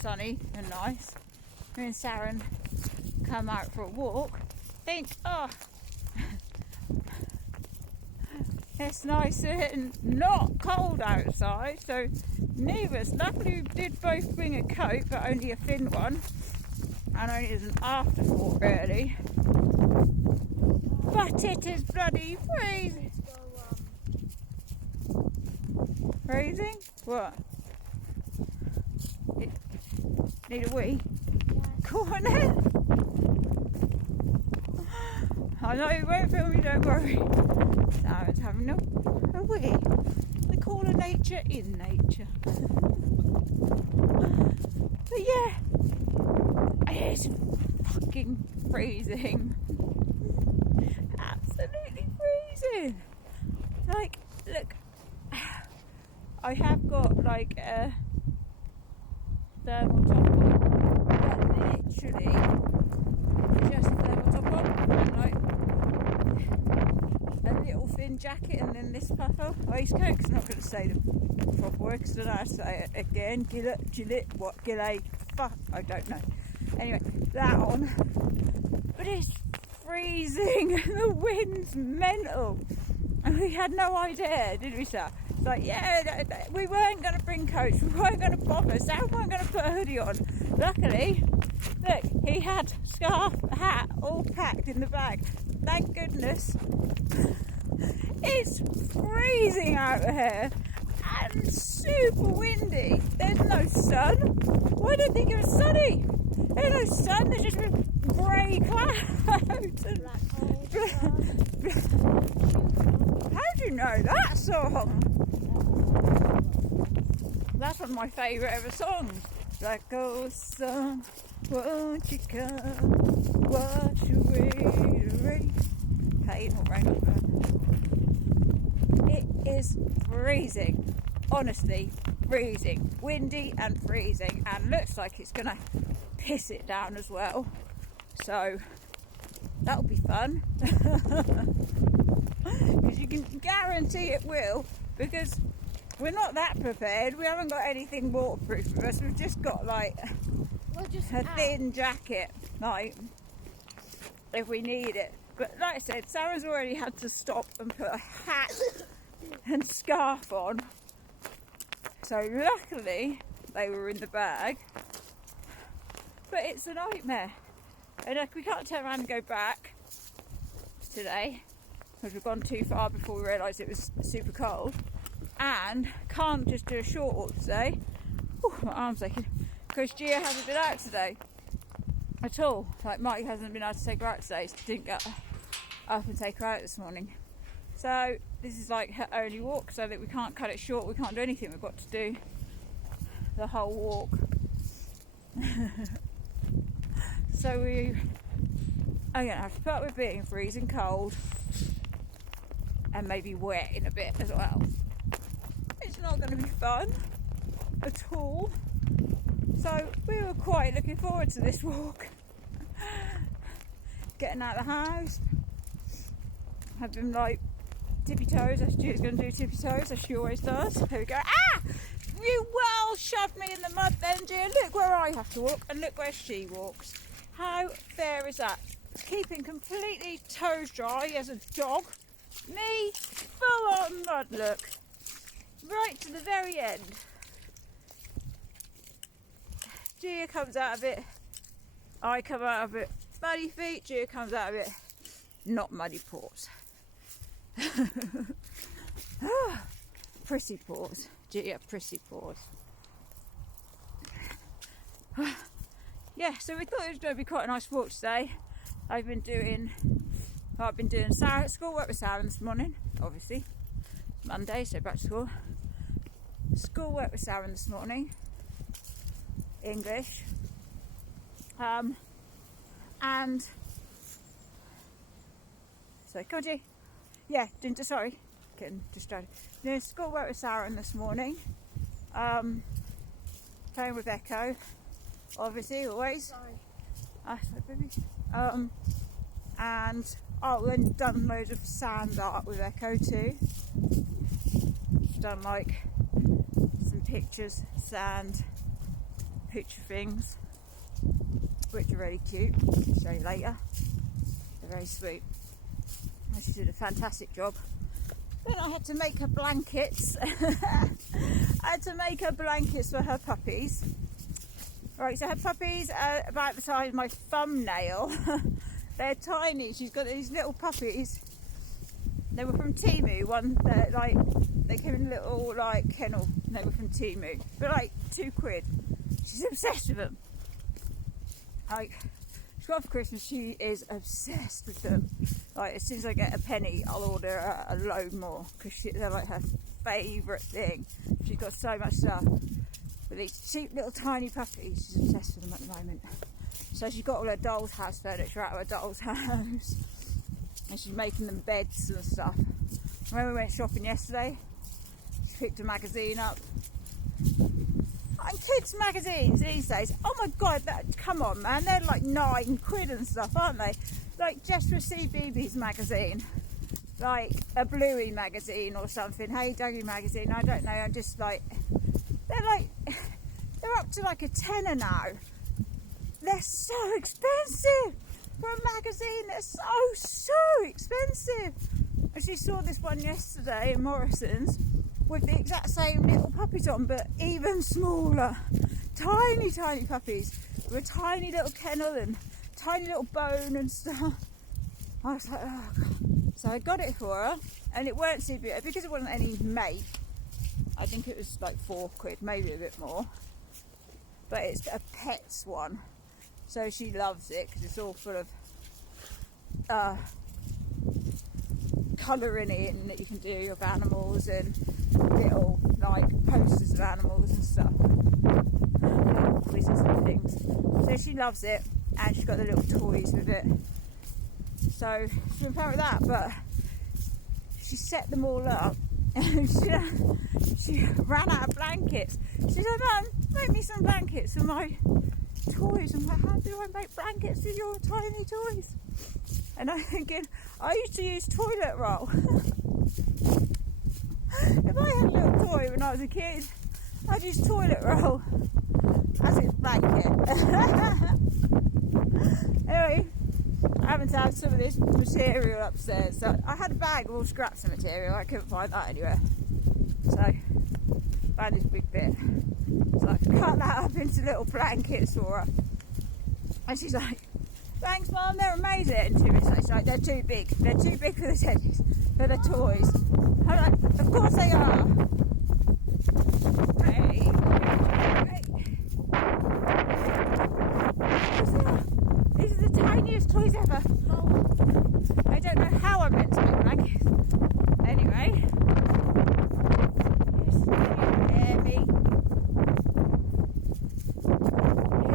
sunny and nice. Me and Sharon come out for a walk, think, oh, it's nice and not cold outside, so neither of us, luckily we did both bring a coat, but only a thin one, and only as an afterthought really. But it is bloody freezing. Freezing? What? Need a wee? Yeah. Go on then. I know you won't film me, don't worry. Sharon's having a wee. We call her nature in nature. But yeah, it's fucking freezing. Absolutely freezing. Like, look, I have got like a thermal top on, but literally just a thermal top on, and like a little thin jacket, and then this puffer waistcoat, because I'm not going to say the proper word because I don't know how to say it again. Gillet, fuck, I don't know. Anyway, that on, but it's freezing and the wind's mental, and we had no idea, did we, sir? It's like, yeah, we weren't going to bring coats, we weren't going to bother, Sam weren't going to put a hoodie on. Luckily, look, he had scarf, hat, all packed in the bag. Thank goodness. It's freezing out here and super windy. There's no sun. Why don't think it was sunny? There's no sun, there's just grey clouds. And how do you know that song? That's one of my favourite ever songs. Black gold sun, won't you come, wash away the rain. Pain or rain. It is freezing. Honestly, freezing. Windy and freezing. And looks like it's going to piss it down as well. So, that'll be fun. Because you can guarantee it will. Because we're not that prepared. We haven't got anything waterproof with us. We've just got like a thin jacket, like if we need it. But like I said, Sarah's already had to stop and put a hat and scarf on. So luckily they were in the bag. But it's a nightmare. And like, we can't turn around and go back today because we've gone too far before we realised it was super cold. And can't just do a short walk today. Ooh, my arm's aching. Because Gia hasn't been out today at all. Like, Marty hasn't been able to take her out today, so didn't get up and take her out this morning. So this is like her only walk, so that we can't cut it short. We can't do anything. We've got to do the whole walk. So I'm gonna have to put up with being freezing cold and maybe wet in a bit as well. It's not going to be fun at all. So we were quite looking forward to this walk. Getting out of the house. I've been like tippy toes. She's going to do tippy toes as she always does. Here we go. Ah! You well shoved me in the mud then, Gia. Look where I have to walk and look where she walks. How fair is that? Keeping completely toes dry as a dog. Me, full on mud, look. Right to the very end. Gia comes out of it. I come out of it muddy feet. Gia comes out of it not muddy paws. Prissy paws. Gia, prissy paws. Yeah, so we thought it was going to be quite a nice walk today. I've been doing schoolwork with Sarah this morning, obviously. Monday, so back to school. Schoolwork with Sarah this morning. English. And so come on, G. Yeah, sorry, getting distracted. Doing schoolwork with Sarah this morning. Playing with Echo, obviously, always. Sorry. Sorry, baby. And then done loads of sand art with Echo too. Done like some pictures, sand, picture things, which are really cute. I'll show you later. They're very sweet. And she did a fantastic job. Then I had to make her blankets. I had to make her blankets for her puppies. Right, so her puppies are about the size of my thumbnail. They're tiny. She's got these little puppies. They were from Temu. They came in a little kennel. And they were from Temu. But like £2. She's obsessed with them. Like, she's got for Christmas. She is obsessed with them. Like, as soon as I get a penny, I'll order a load more because they're like her favourite thing. She's got so much stuff. But these cheap little tiny puppies, she's obsessed with them at the moment. So she's got all her doll's house furniture out of her doll's house. And she's making them beds and stuff. When we went shopping yesterday, she picked a magazine up. And kids' magazines these days, oh my god, come on man, they're like £9 and stuff, aren't they? Like just for CBeebies magazine, like a Bluey magazine or something, Hey Dougie magazine, I don't know, I'm just like, they're up to like a tenner now. They're so expensive for a magazine, they're so expensive. And she saw this one yesterday in Morrison's with the exact same little puppies on, but even smaller. Tiny puppies with a tiny little kennel and tiny little bone and stuff. I was like, oh god. So I got it for her, and it weren't CBeebies because it wasn't any mate. I think it was like £4, maybe a bit more. But it's a Pets one. So she loves it because it's all full of colouring in that you can do of animals and little like posters of animals and stuff, little quizzes and things. So she loves it, and she's got the little toys with it. So she's been fun with that, but she set them all up and she ran out of blankets. She said, Mum, make me some blankets for my toys. I'm like, how do I make blankets with your tiny toys? And I'm thinking, I used to use toilet roll. If I had a little toy when I was a kid, I'd use toilet roll as its blanket. Anyway, I happen to have some of this material upstairs. So I had a bag of all scraps of material. I couldn't find that anywhere. So I found this big bit. So I cut that up into little blankets for her. And she's like, thanks Mum, they're amazing. And 2 minutes later, she's like, they're too big. They're too big for the teddies, for the toys. I'm like, of course they are. Hey. These are the tiniest toys ever. I don't know how I'm meant to make blankets. Anyway. It's heavy.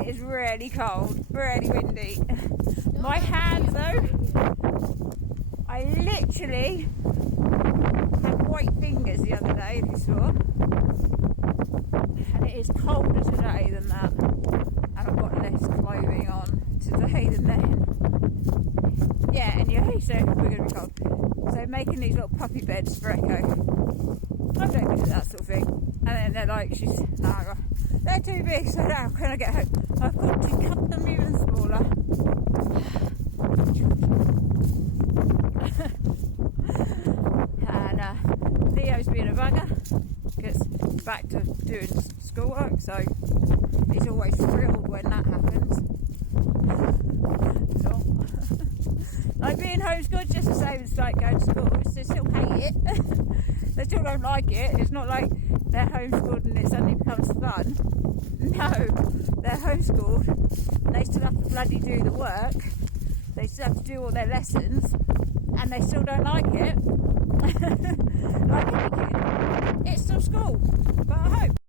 It is really cold, really windy. My hands though, I literally had white fingers the other day, if you saw. And it is colder today than that. And I've got less clothing on today than then. Yeah, anyway, so we're going to be cold. So making these little puppy beds for Echo. I'm very good at that sort of thing. And then they're like, no, they're too big, so now can I get home? I've got to cut them even smaller. And Leo's being a bugger because he's back to doing schoolwork, so he's always thrilled when that happens. So, like being homeschooled, just the same as like going to school, they still hate it. They still don't like it. It's not like they're homeschooled and it suddenly becomes fun. No, they're homeschooled and they still have to bloody do the work. They still have to do all their lessons and they still don't like it. Like any kid. It's still school, but I hope.